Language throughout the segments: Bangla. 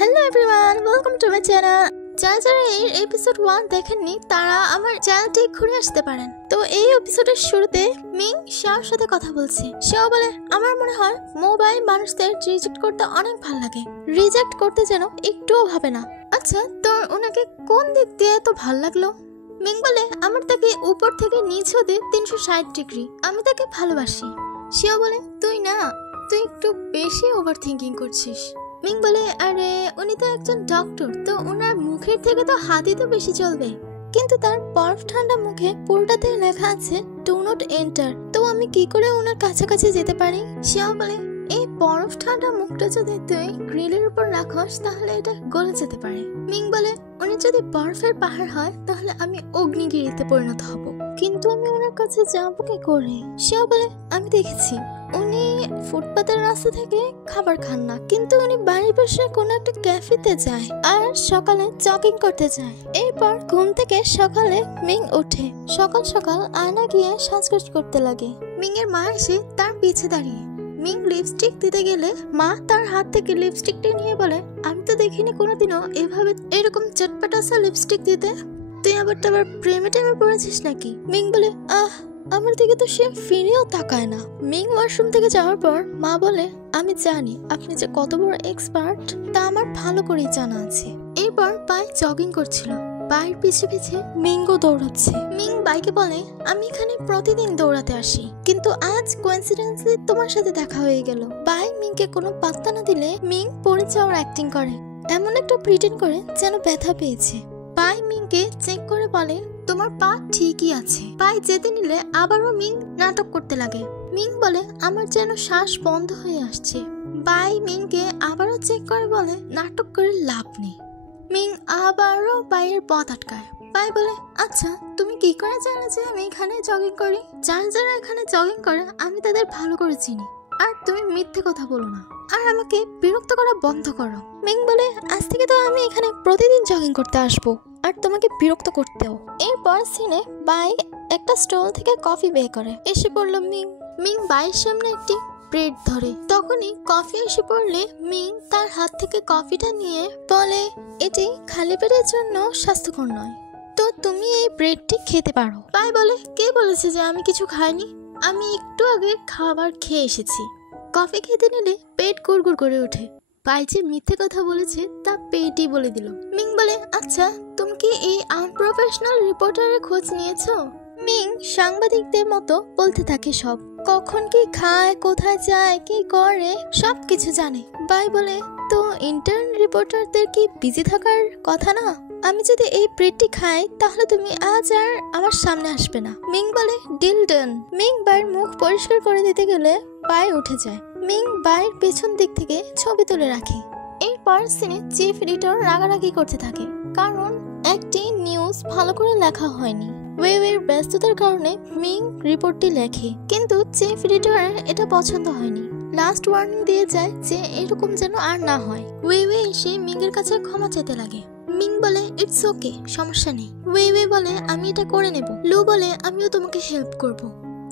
Hello everyone, welcome to my channel. যারা যারা এই এপিসোড 1 দেখেননি তারা আমার চ্যানেলটি ঘুরে আসতে পারেন। তো এই এপিসোডের শুরুতে মিং শাওর সাথে কথা বলছে। শাও বলে, আমার মনে হয় মোবাইল মানুষদের রিজেক্ট করতে অনেক ভালো লাগে, রিজেক্ট করতে যেন একটুও ভাবে না। আচ্ছা, তোর ওনাকে কোন দিক দিয়ে এত ভালো লাগলো? মিং বলে, আমার তাকে উপর থেকে নিচ হতে 360 ডিগ্রি, আমি তাকে ভালোবাসি। শাও বলে, তুই একটু বেশি ওভার থিঙ্কিং করছিস। মিং বলে, আরে উনি তো একজন ডক্টর, তো ওনার মুখের থেকে তো হাতই তো বেশি চলবে। কিন্তু তার বরফ ঠান্ডা মুখে পুরোটাতে লেখা আছে ডু নট এন্টার, তো আমি কি করে ওনার কাছাকাছি যেতে পারি? শিয়াও বলে, এই বরফ ঠান্ডা মুখটা যদি তুই গ্রিলের উপর রাখস তাহলে এটা গলে যেতে পারে। মিং বলে, উনি যদি বরফের পাহাড় হয় তাহলে আমি অগ্নিগিরিতে পরিণত হব, কিন্তু আমি ওনার কাছে যাবো কি করে? শিয়াও বলে, আমি দেখেছি উনি ফুটপাতের রাস্তা থেকে খাবার খান না, কিন্তু উনি বাড়ির পাশে কোনো একটা ক্যাফেতে যায় আর সকালে জগিং করতে যায়। এরপর ঘুম থেকে সকালে মিং ওঠে, সকাল সকাল আয়না গিয়ে সাজগোজ করতে লাগে। মিং এর মা এসে তার পিছে দাঁড়িয়ে। মিং লিপস্টিক দিতে গেলে মা তার হাত থেকে লিপস্টিকটা নিয়ে বলে, আমি তো দেখিনি কোনোদিনও এভাবে এরকম চটপটাসা লিপস্টিক দিতে, তুই আবার প্রেমে টেমে পড়েছিস নাকি? মিং বলে, আমার দিকে তো সে ফিরেও তাকায় না। মিং ওয়াশরুম থেকে যাওয়ার পর মা বলে, আমি জানি আপনি যে কত বড় এক্সপার্ট তা আমার ভালো করেই জানা আছে। এরপর পাই জগিং করছিল, পায়ের পিছে পিছে মিংও দৌড়াচ্ছে। মিং বাইকে বলে, আমি এখানে প্রতিদিন দৌড়াতে আসি, কিন্তু আজ কোইন্সিডেন্সলি তোমার সাথে দেখা হয়ে গেল। বাই মিংকে কোনো পাত্তা না দিলে মিং পড়ে যাওয়ার অ্যাক্টিং করে, এমন একটা প্রিটেন্ড করে যেন ব্যথা পেয়েছে। পাই মিংকে চেক করে বলে, তোমার পা ঠিকই আছে। পাই যেতে নিলে আবারও মিং নাটক করতে লাগে। মিং বলে, আমার যেন শ্বাস বন্ধ হয়ে আসছে। পাই মিংকে আবারও চেক করে বলে, নাটক করে লাভ নেই। মিং আবারও পায়ের পথ আটকায়। পাই বলে, আচ্ছা তুমি কি করে জানো যে আমি এখানে জগিং করি? যারা এখানে জগিং করে আমি তাদের ভালো করে চিনি, আর তুমি মিথ্যে কথা বলো না, আর আমাকে বিরক্ত করা বন্ধ করো। মিং বলে, আজ থেকে তো আমি এখানে প্রতিদিন জগিং করতে আসবো, আর তোমাকে বিরক্ত করতেও। এরপর সিনে বাই একটা স্টল থেকে কফি বের করে। এসে পড়লো মিং। মিং বাইয়ের সামনে একটি ব্রেড ধরে, তখনই কফি এসে পড়লে মিং তার হাত থেকে কফিটা নিয়ে বলে, এটি খালি পেটের জন্য স্বাস্থ্যকর নয়, তো তুমি এই ব্রেডটি খেতে পারো। বাই বলে, কে বলেছে যে আমি কিছু খাইনি? আমি একটু আগে খাবার খেয়ে এসেছি। কফি খেতে নিলে পেট গুড়গুড় করে ওঠে। বাই যে মিথ্যে কথা বলেছে তা পেটই বলে দিল। মিং বলে, আচ্ছা তুমি কি এই আনপ্রফেশনাল রিপোর্টারের খোঁজ নিয়েছো? মিং সাংবাদিকদের মতো বলতে থাকে সব, কখন কি খায়, কোথায় যায়, কি করে সব কিছু জানে। বাই বলে, তো ইন্টার্ন রিপোর্টারদের কি বিজি থাকার কথা না? আমি যদি এই ব্রেডটি খাই তাহলে তুমি আজ আর আমার সামনে আসবে না। মিং বলে, ডিল ডান। মিং বাইয়ের মুখ পরিষ্কার করে দিতে গেলে বাই উঠে যায়। মিং বাইয়ের পেছন দিক থেকে ছবি তুলে রাখে। এরপর সিনে চিফ এডিটর রাগারাগি করতে থাকে, কারণ একটি নিউজ ভালো করে লেখা হয়নি। ওয়েবের ব্যস্ততার কারণে মিং রিপোর্টটি লেখে, কিন্তু চিফ এডিটরের এটা পছন্দ হয়নি। লাস্ট ওয়ার্নিং দিয়ে যায় যে এরকম যেন আর না হয়। ওয়েবে এসে মিং এর কাছে ক্ষমা চাইতে লাগে। মিং বলে, ইটস ওকে, সমস্যা নেই। ওয়েবে বলে, আমি এটা করে নেব। লু বলে, আমিও তোমাকে হেল্প করব।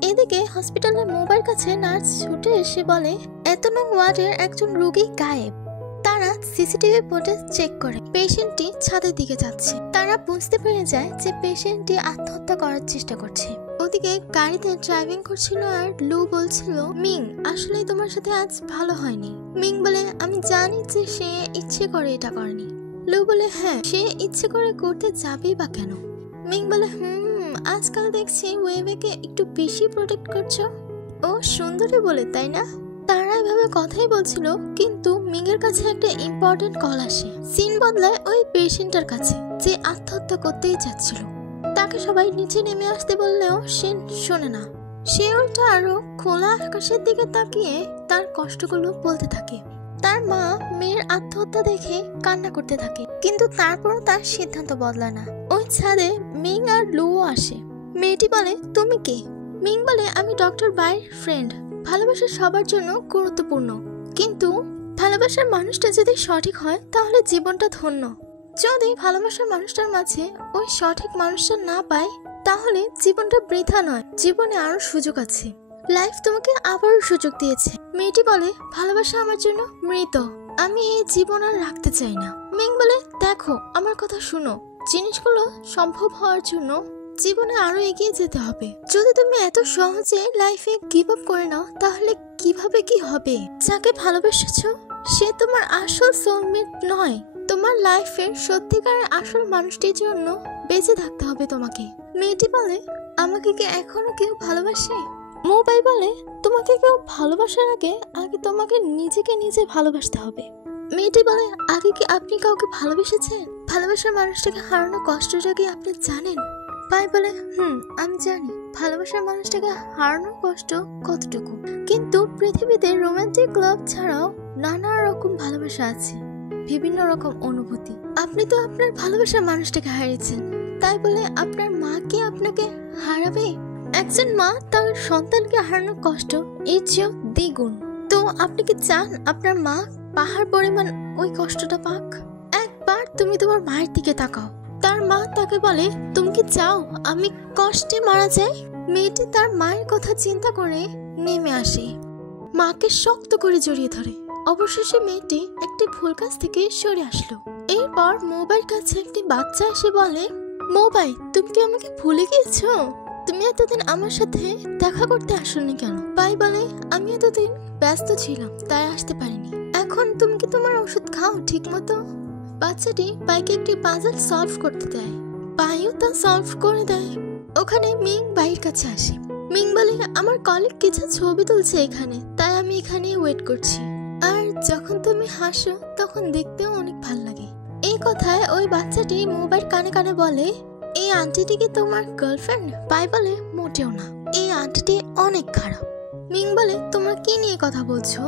এদিকে হসপিটালের মোবাইল কাছে নার্স ছুটে এসে বলে, এত নং ওয়ার্ডের একজন রোগী গায়েব। তারা সিসিটিভি ফুটেজ চেক করে, পেশেন্টটি ছাদের দিকে যাচ্ছে। তারা বুঝতে পেরে যায় যে পেশেন্টটি আত্মহত্যা করার চেষ্টা করছে। ওদিকে গাড়িতে ড্রাইভিং করছিল আর লু বলছিল, মিং আসলে তোমার সাথে আজ ভালো হয়নি। মিং বলে, আমি জানি যে সে ইচ্ছে করে এটা করেনি। লু বলে, হ্যাঁ সে ইচ্ছে করে করতে যাবেই বা কেন? মিং বলে, আজকাল দেখছি ওয়েবেকে একটু বেশি প্রোটেক্ট করছো। ও সুন্দরী বলে, তাই না? তারা এভাবে কথাই বলছিল, কিন্তু মিং এর কাছে একটা ইম্পর্টেন্ট কল আসে। সিন বদলায় ওই পেশেন্টের কাছে, যে আত্মহত্যা করতেই যাচ্ছিল। তাকে সবাই নিচে নেমে আসতে বললেও সে শোনে না। সে উল্টা আরো খোলা আকাশের দিকে তাকিয়ে তার কষ্টগুলো বলতে থাকে। তার মা মেয়ের আত্মহত্যা দেখে কান্না করতে থাকে, কিন্তু তারপরও তার সিদ্ধান্ত বদলায় না। ওই ছাদে মিং আর লুও আসে। মেয়েটি বলে, তুমি কে? মিং বলে, আমি ডক্টর বাইয়ের ফ্রেন্ড। ভালোবাসা সবার জন্য গুরুত্বপূর্ণ, কিন্তু ভালোবাসার মানুষটা যদি সঠিক হয় তাহলে জীবনটা ধন্য। যদি ভালোবাসার মানুষটার মাঝে ওই সঠিক মানুষটা না পায় তাহলে জীবনটা বৃথা নয়, জীবনে আরো সুযোগ আছে। লাইফ তোমাকে আবারও সুযোগ দিয়েছে। মেয়েটি বলে, ভালোবাসা আমার জন্য মৃত, আমি এই জীবন আর রাখতে চাই না। মিং বলে, দেখো আমার কথা শুনো, জিনিসগুলো সম্ভব হওয়ার জন্য জীবনে আরো এগিয়ে যেতে হবে। যদি তুমি এত সহজে লাইফে গিভ আপ করে নাও তাহলে কিভাবে কি হবে? যাকে ভালোবেসেছো সে তোমার আসল সোলমেট নয়। তোমার লাইফের সত্যিকারের আসল মানুষটির জন্য বেঁচে থাকতে হবে তোমাকে। মেয়েটি বলে, আমাকে কি এখনো কেউ ভালোবাসে? মোবাই বলে, তোমাকে কেউ ভালোবাসার আগে তোমাকে নিজেকে নিজে ভালোবাসতে হবে। মেয়েটি বলে, আগে কি আপনি কাউকে ভালোবেসেছেন? ভালোবাসার মানুষটাকে হারানো কষ্টটা কি আপনি জানেন? পাই বলে, আমি জানি ভালোবাসার মানুষটাকে হারানোর কষ্ট কতটুকু, কিন্তু পৃথিবীতে রোমান্টিক লাভ ছাড়াও নানা রকম ভালোবাসা আছে, বিভিন্ন রকম অনুভূতি। আপনি তো আপনার ভালোবাসার মানুষটাকে হারিয়েছেন, তাই বলে আপনার মা কি আপনাকে হারাবে? একজন মা তার সন্তানকে হারানোর কষ্ট এর চেয়েও দ্বিগুণ। তো আপনি কি চান আপনার মা পাহাড় পরিমাণ ওই কষ্টটা পাক? একবার তুমি তোমার মায়ের দিকে তাকাও। তার মা তাকে বলে, তুমি কি চাও আমি কষ্টে মারা যাই? মেয়েটি তার মায়ের কথা চিন্তা করে নেমে আসে, মাকে শক্ত করে জড়িয়ে ধরে। অবশেষে মেয়েটি একটি ফুল গাছ থেকে সরে আসলো। এরপর মোবাইয়ের কাছে একটি বাচ্চা এসে বলে, মোবাই, তুমি কি আমাকে ভুলে গিয়েছো? তুমি এতদিন আমার সাথে দেখা করতে আসোনি কেন? পাই বলে, আমি এতদিন ব্যস্ত ছিলাম তাই আসতে পারিনি। এখন তুমি কি তোমার ওষুধ খাও ঠিক মতো? বাচ্চাটি পাইকে একটি পাজল সলভ করতে দেয়, পাইও তা সলভ করে দেয়। ওখানে মিং বাইয়ের কাছে আসে। মিং বলে, আমার কলিগ কিছু ছবি তুলছে এখানে, তাই আমি এখানে ওয়েট করছি। আর যখন তুমি হাসো তখন দেখতেও অনেক ভালো লাগে। এই কথায় ওই বাচ্চাটি মোবাইল কানে কানে বলে, এই আন্টিটি কি তোমার গার্লফ্রেন্ড? পাই বলে, মোটেও না, এই আন্টিটি অনেক খারাপ। মিং বলে, তোমরা কি নিয়ে কথা বলছো?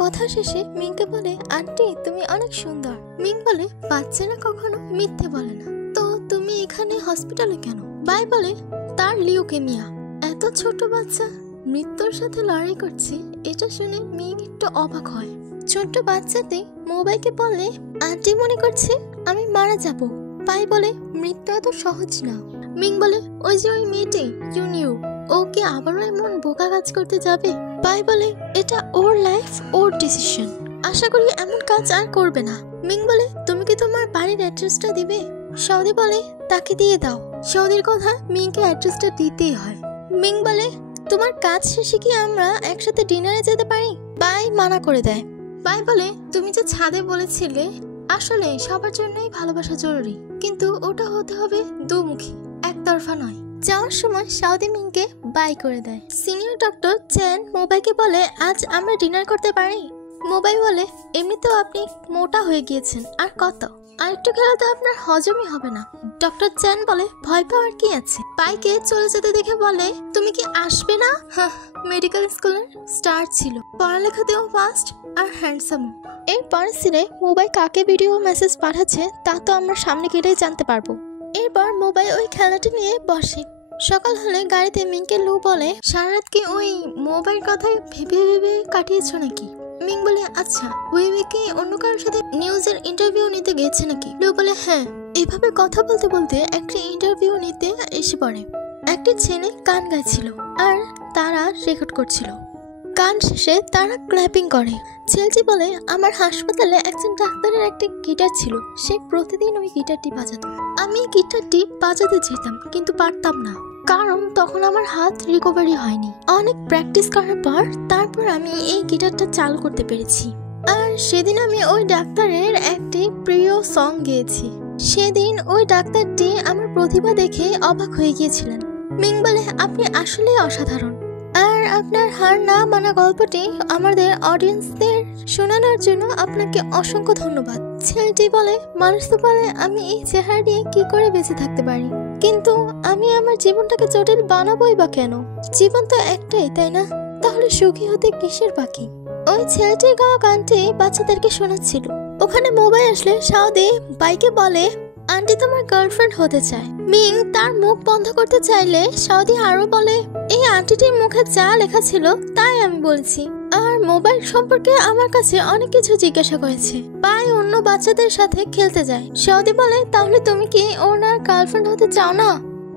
কথা শেষে মিংকে বলে, আন্টি তুমি অনেক সুন্দর। মিং বলে, বাচ্চারা কখনো মিথ্যে বলে না। তো তুমি এখানে হসপিটালে কেন? বাই বলে, তার লিউকেমিয়া। এত ছোট বাচ্চা মৃত্যুর সাথে লড়াই করছে, এটা শুনে মিং একটু অবাক হয়। ছোট্ট বাচ্চাটি মোবাইলকে বলে, আন্টি মনে করছে আমি মারা যাব। পাই বলে, মৃত্যু এত সহজ না। মিং বলে, ওই যে ওই মেয়েটি ইউনিউ, ও কি আবারও এমন বোকা কাজ করতে যাবে? পাই বলে, এটা ওর লাইফ, ওর ডিসিশন, আশা করি এমন কাজ আর করবে না। মিং বলে, তুমি কি তোমার বাড়ির অ্যাড্রেসটা দিবে? সৌদি বলে, তাকে দিয়ে দাও। সৌদির কথা মিংকে অ্যাড্রেসটা দিতেই হয়। মিং বলে, তোমার কাজ শেষে কি আমরা একসাথে ডিনারে যেতে পারি? বাই মানা করে দেয়। বাই বলে, তুমি যে ছাদে বলেছিলে আসলে সবার জন্যই ভালোবাসা জরুরি, কিন্তু ওটা হতে হবে দুমুখী, একতরফা নয়। যাওয়ার সময় সৌদি মিংকে বাই করে দেয়। সিনিয়র ডক্টর চেন মোবাইকে বলে, আজ আমরা ডিনার করতে পারি? মোবাই বলে, এমনিতেও আপনি মোটা হয়ে গিয়েছেন, আর কত, আর একটু খেলে তো আপনার হজমই হবে না। ডক্টর চেন বলে, ভয় পাওয়ার কি আছে? পাইকে চলে যেতে দেখে বলে, তুমি কি আসবে না? মেডিকেল স্কুলের স্টার ছিল, পড়ালেখাতেও ফাস্ট আর হ্যান্ডসাম। এর পরের সিনে মোবাইল কাকে ভিডিও মেসেজ পাঠাচ্ছে তা তো আমরা সামনে গেলেই জানতে পারবো। এরপর মোবাইল ওই খেলাটি নিয়ে বসে। সকাল হলে গাড়িতে মিংকে লু বলে, সারা রাত কি ওই মোবাইল কথায় ভেবে ভেবে কাটিয়েছো নাকি? মিং বলে, আচ্ছা ওই কি অন্য কারোর সাথে নিউজের ইন্টারভিউ নিতে গেছে নাকি? লু বলে, হ্যাঁ। এভাবে কথা বলতে বলতে একটা ইন্টারভিউ নিতে এসে পড়ে। একটি ছেলে গান গাইছিল আর তারা রেকর্ড করছিল। গান শেষে তারা ক্ল্যাপিং করে। ছেলেটি বলে, আমার হাসপাতালে একজন ডাক্তারের একটি গিটার ছিল, সে প্রতিদিন ওই গিটারটি বাজাতো। আমি গিটারটি বাজাতে যেতাম কিন্তু পারতাম না, কারণ তখন আমার হাত রিকভারি হয়নি। অনেক প্র্যাকটিস করার পর তারপর আমি এই গিটারটা চালু করতে পেরেছি। আর সেদিন আমি ওই ডাক্তারের একটি প্রিয় সং গেয়েছি। সেদিন ওই ডাক্তারটি আমার প্রতিভা দেখে অবাক হয়ে গিয়েছিলেন। মিং বলে, আপনি আসলে অসাধারণ, আর আপনার হার না মানা গল্পটি আমাদের অডিয়েন্সদের শোনানোর জন্য আপনাকে অসংখ্য ধন্যবাদ। ছেলেটি বলে, মানুষ তো বলে আমি এই চেহারা নিয়ে কি করে বেঁচে থাকতে পারি, কিন্তু আমি আমার জীবনটাকে জটিল বানাবোই বা কেন? জীবন তো একটাই, তাই না? তাহলে সুখী হতে কিসের বাকি? ওই ছেলেটির গাওয়া গানটি বাচ্চাদেরকে শোনাচ্ছিল। ওখানে মোবাইল আসলে সাউদি বাইকে বলে, আন্টি তোমার গার্লফ্রেন্ড হতে চায়। মিং তার মুখ বন্ধ করতে চাইলে সাউদি আরো বলে, এই আন্টিটির মুখে যা লেখা ছিল তাই আমি বলছি, আর মোবাইল সম্পর্কে আমার কাছে অনেক কিছু জিজ্ঞাসা করেছে। বাই অন্য বাচ্চাদের সাথে খেলতে যায়। সাউদি বলে, তাহলে তুমি কি ওনার গার্লফ্রেন্ড হতে চাও না?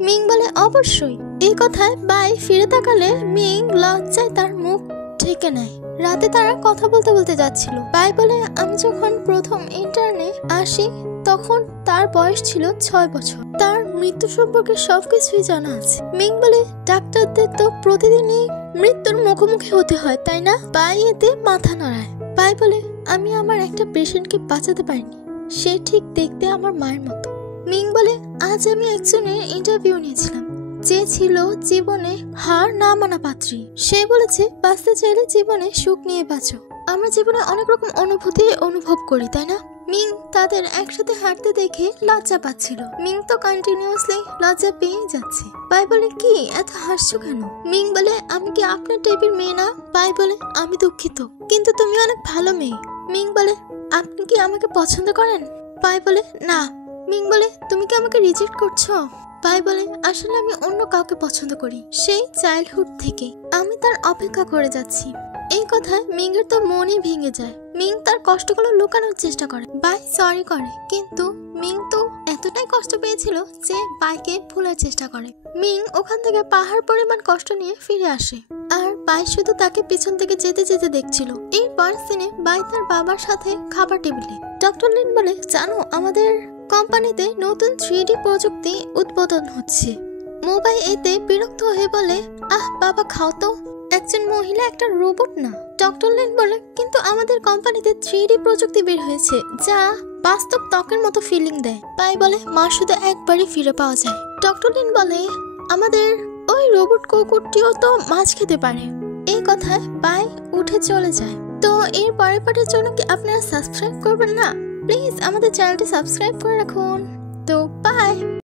মিং বলে, অবশ্যই। এই কথায় বাই ফিরে তাকালে মিং লজ্জায় তার মুখ ঢেকে নেয়। রাতে তারা কথা বলতে বলতে যাচ্ছিল। পাই বলে আমি যখন প্রথম ইন্টার্নে আসি তখন তার বয়স ছিল 6 বছর। তার মৃত্যু সম্পর্কে সবকিছুই জানা আছে। মিং বলে ডাক্তারদের তো প্রতিদিনই মৃত্যুর মুখোমুখি হতে হয়, তাই না? পাই এতে মাথা নাড়ায়। পাই বলে আমি আমার একটা পেশেন্টকে বাঁচাতে পারিনি, সে ঠিক দেখতে আমার মায়ের মতো। মিং বলে আজ আমি একজনের ইন্টারভিউ নিয়েছিলাম যে ছিল জীবনে হার না মানা পাত্রী। সে বলেছে বাঁচতে চাইলে জীবনে সুখ নিয়ে বাঁচো। আমরা জীবনে অনেক রকম অনুভূতি অনুভব করি, তাই না? মিং তাদের একসাথে হাঁটতে দেখে লজ্জা পাচ্ছিল। মিং তো কন্টিনিউয়াসলি লজ্জা পেয়ে যাচ্ছে। পাই বলে কি এত হাসছো কেন? মিং বলে আমি কি আপনার টাইপের মেয়ে না? পাই বলে আমি দুঃখিত, কিন্তু তুমি অনেক ভালো মেয়ে। মিং বলে আপনি কি আমাকে পছন্দ করেন? পাই বলে না। মিং বলে তুমি কি আমাকে রিজেক্ট করছো? পাই বলে আসলে আমি অন্য কাউকে পছন্দ করি, সেই চাইল্ডহুড থেকে আমি তার অপেক্ষা করে যাচ্ছি। এই কথায় মিং এর তো মনই ভেঙে যায়। মিং তার কষ্টগুলো লুকানোর চেষ্টা করে, বাই সরি করে, কিন্তু মিং তো এতটাই কষ্ট পেয়েছিল যে বাইকে ভুলার চেষ্টা করে। মিং ওখান থেকে পাহাড় পরিমাণ কষ্ট নিয়ে ফিরে আসে, আর বাই শুধু তাকে পিছন থেকে যেতে যেতে দেখছিল। এরপর সিনে বাই তার বাবার সাথে খাবার টেবিলে। ডক্টর লিন বলে জানো আমাদের কোম্পানিতে নতুন 3D প্রযুক্তি উদ্বোধন হচ্ছে। মোবাই এতে বিরক্ত হয়ে বলে আহ বাবা খাও তো, একজন মহিলা একটা রোবট না। ডক্টর লিন বলে কিন্তু আমাদের কোম্পানিতে 3D প্রযুক্তি বের হয়েছে যা বাস্তব ত্বকের মতো ফিলিং দেয়। পাই বলে মা শুধু একবারই ফিরে পাওয়া যায়। ডক্টর লিন বলে আমাদের ওই রোবট কুকুরটিও তো মাছ খেতে পারে। এই কথায় পাই উঠে চলে যায়। তো এর পরের পার্টের জন্য কি আপনারা সাবস্ক্রাইব করবেন না? প্লিজ আমাদের চ্যানেলটি সাবস্ক্রাইব করে রাখুন। তো বাই।